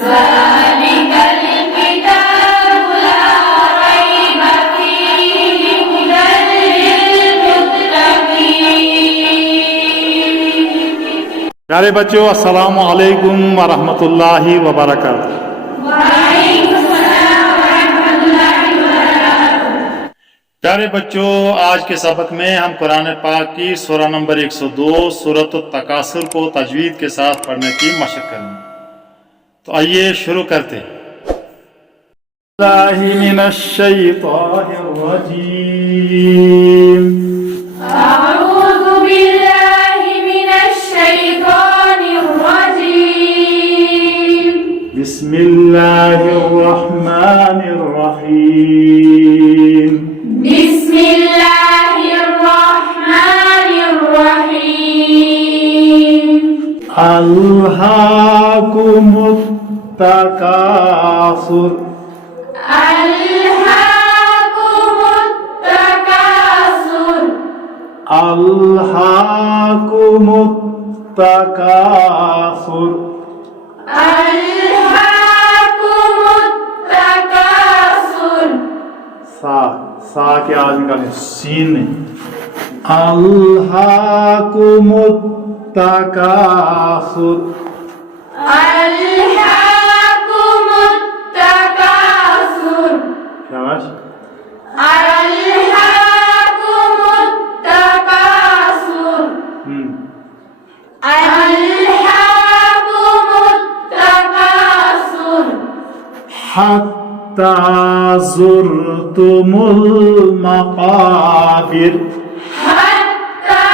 ذلك الكتاب لا ريب فيه هدى للمتقين. प्यारे बच्चों, अस्सलामु अलैकुम व रहमतुल्लाहि व बरकातुहू। प्यारे बच्चों, आज के सबक में हम कुरान पाक की सूरा नंबर 102 सूरत तकासुर को तजवीद के साथ पढ़ने की मशक करेंगे। तो आइए शुरू करते हैं। बिस्मिल्लाहिर्रहमानिर्रहीम। अल्हाकुमुत तकासुर। अल्हाकुमुत तकासुर। सा के आज निकालें, सीन नहीं। अल्हाकुमुत तकासुर। अल्हाकुमुत तकासुर। शाबाश। अल्हाकुमुत तकासुर। अल्हाकुमुत तकासुर। हत्ता ज़ुरतुमुल मक़ाबिर। हत्ता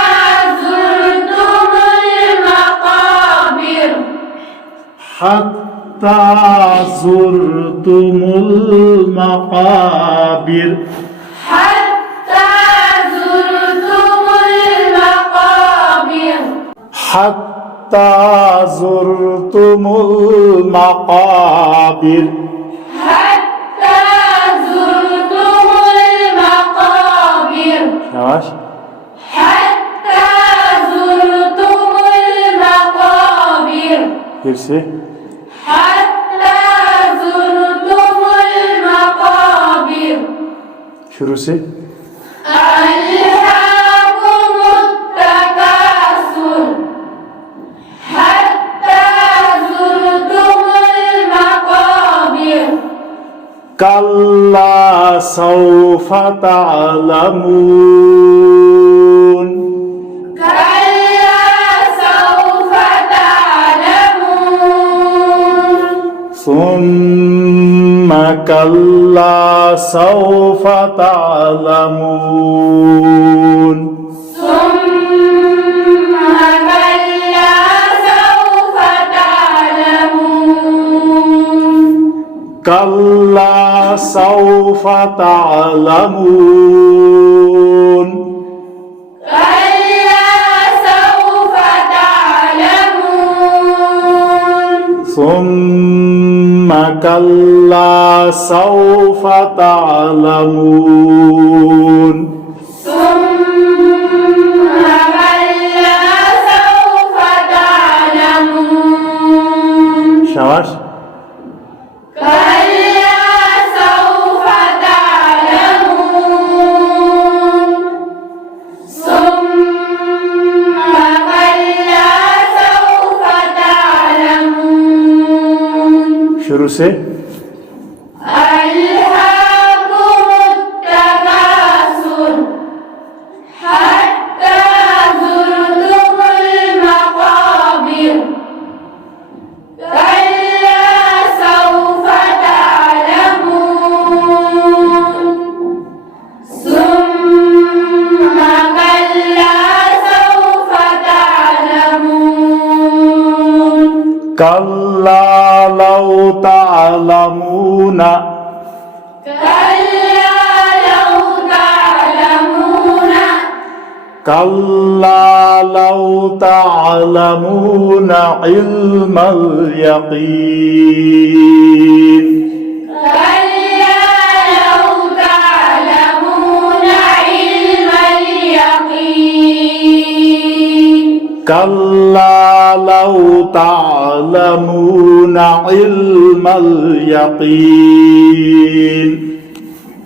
ज़ुरतुमुल मक़ाबिर। हत्ता ज़ुरतुमुल मक़ाबिर। हत्ता ज़ुरतुमुल मक़ाबिर। हत्ता ज़ुरतुमुल मक़ाबिर। हत्ता ज़ुरतुमुल मक़ाबिर। शाबाश। हत्ता ज़ुरतुमुल मक़ाबिर। फिर से। हत्ता ज़ुरतुमुल मक़ाबिर। शुरू से। अल्हाकुमुत तकासुर। हत्ता ज़ुरतुमुल मक़ाबिर। कल्ला सौफ तअलमून। कल्ला सौफ तअलमून। सुम्मा कल्ला सौफ तअलमून। सुम्मा कल्ला सौफ तअलमून। कल्ला सौफ तअलमून। कल्ला सौफ तअलमून। सुम्मा कल्ला सौफ तअलमून। सुम्मा कल्ला सौफ तअलमून। शाबाश। कल्ला सौफ तअलमून। सुम्मा कल्ला सौफ तअलमून। शुरू से। अल्हाकुमुत तकासुर। हत्ता ज़ुरतुमुल मक़ाबिर। कल्ला सौफ तअलमून। सुम्मा कल्ला सौफ तअलमून। कल्ला लौ तअलमून। कल्ला लौ तअलमून। कल्ला लौ तअलमून इल्मल यक़ीन। कल्ला लौ तअलमून इल्मल यक़ीन। كلا لو تعلمون علم اليقين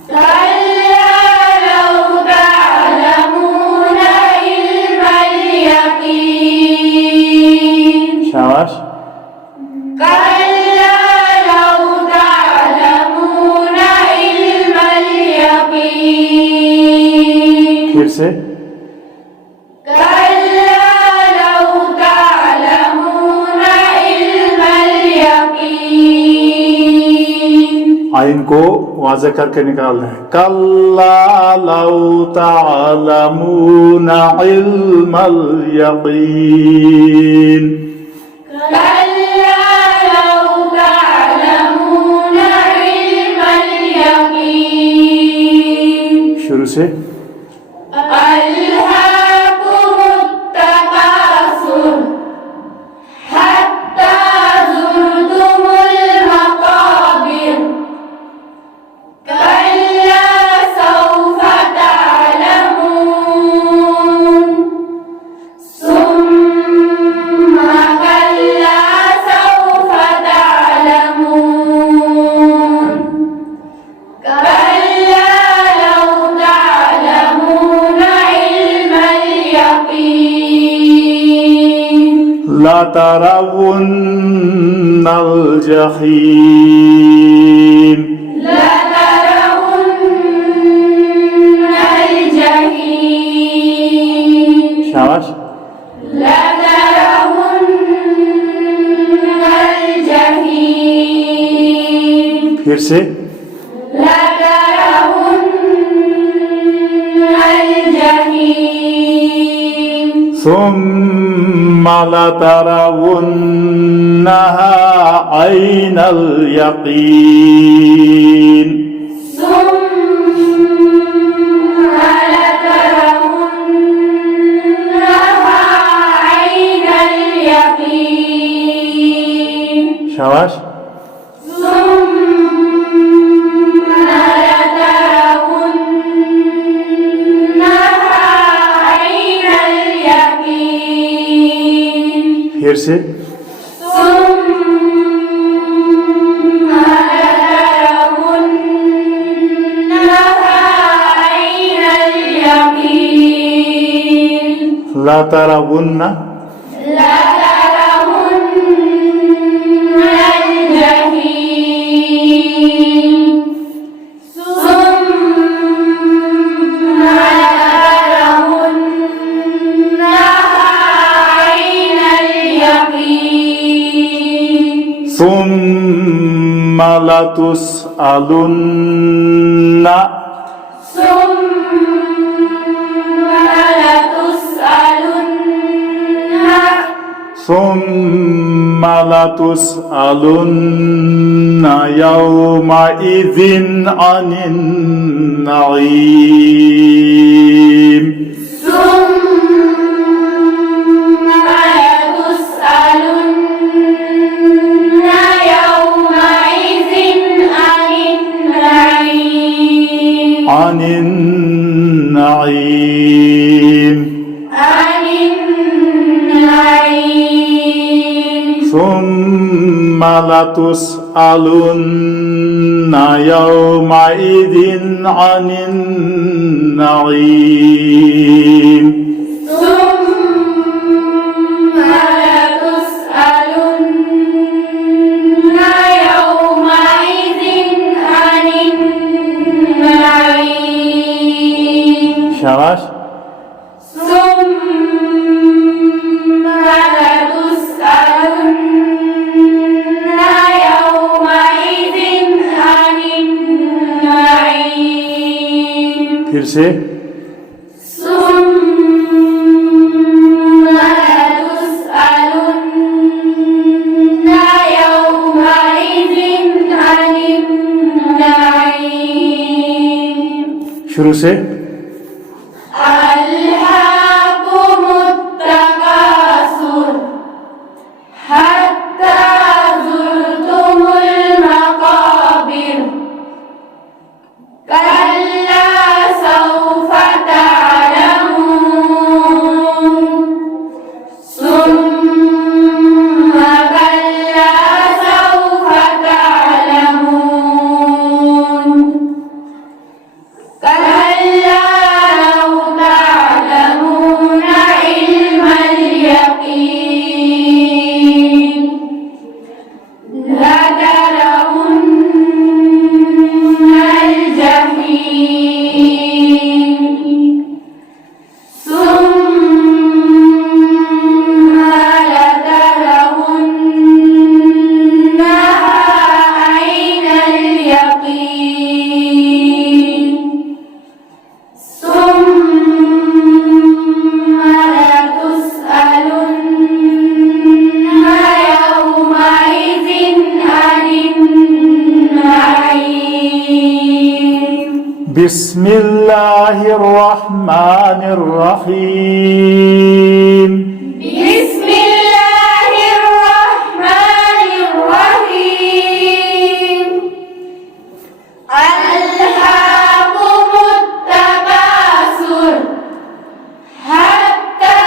كلا لو تعلمون علم اليقين शाबाश كلا لو تعلمون علم اليقين फिर से كلا لو تعلمون علم اليقين आइन को वाज़े करके निकालना है कल्ला लौ तालमून इल्मल यकीन كلا لو تعلمون علم اليقين शुरू से ألهاكم التكاثر حتى زرتم المقابر كلا سوف تعلمون ثم كلا سوف تعلمون كلا لو تعلمون علم اليقين لترون الجحيم لترون الجحيم शाबाश لترون الجحيم फिर से لترون الجحيم ثم لترونها عين اليقين ثم لترونها عين اليقين शाबाश ثم لترونها عين اليقين फिर से ثم لترونها عين اليقين لترون لترون الجحيم ثم لترونها عين اليقين ثم لتسألن ثم لتسألن يومئذ عن النعيم ثم لتسألن يومئذ عن النعيم عن النعيم عن النعيم ثم لتسألن يومئذ عن النعيم ثم لتسألن يومئذ عن النعيم शाबाश ثم لتسألن يومئذ عن النعيم फिर से ثم لتسألن يومئذ عن النعيم शुरू से ألهاكم التكاثر حتى زرتم المقابر كلا سوف تعلمون بسم الله الرحمن الرحيم بسم الله الرحمن الرحيم ألهاكم التكاثر حتى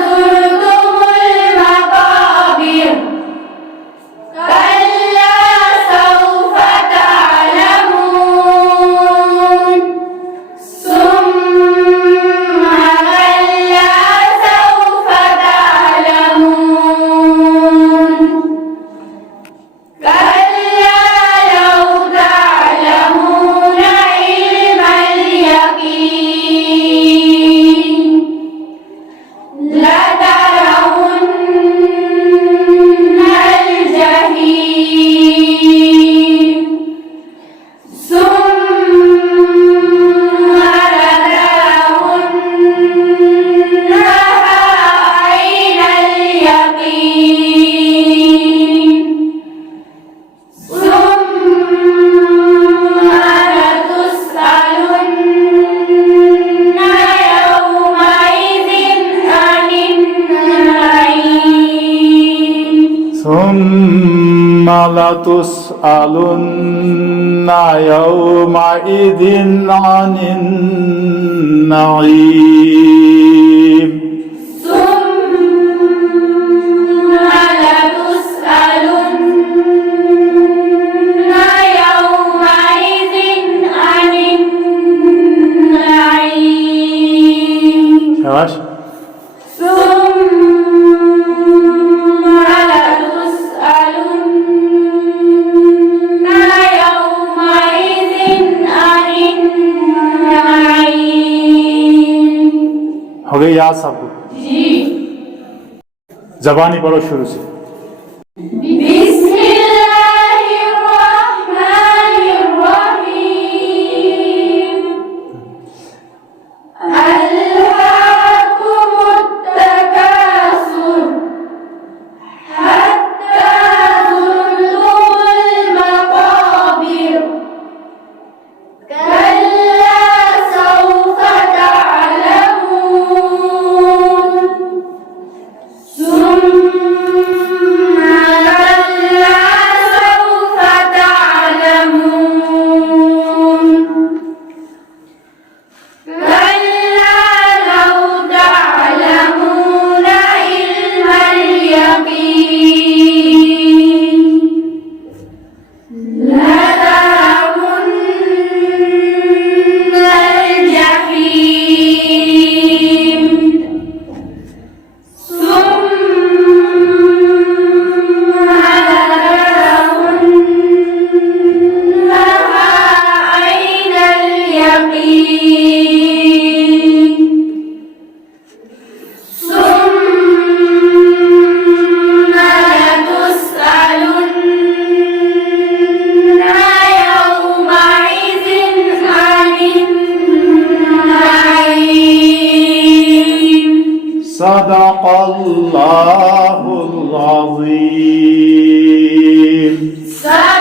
زرتم المقابر كلا سوف تعلمون ثم كلا سوف تعلمون كلا لو تعلمون علم اليقين لترون الجحيم ثم لترونها عين اليقين ثم لتسألن يومئذ عن النعيم ثم لتسألن يومئذ عن النعيم ثم لتسألن يومئذ عن النعيم شباش ثم لتسألن يومئذ عن النعيم हो गई याद सबको जी जबानी पढ़ो शुरू से بسم الله الرحمن الرحيم ألهاكم التكاثر حتى زرتم المقابر كلا سوف تعلمون ثم كلا سوف تعلمون كلا لو تعلمون علم اليقين لترون الجحيم ثم لترونها عين اليقين ثم لتسألن يومئذ عن النعيم صدق الله العظيم صدق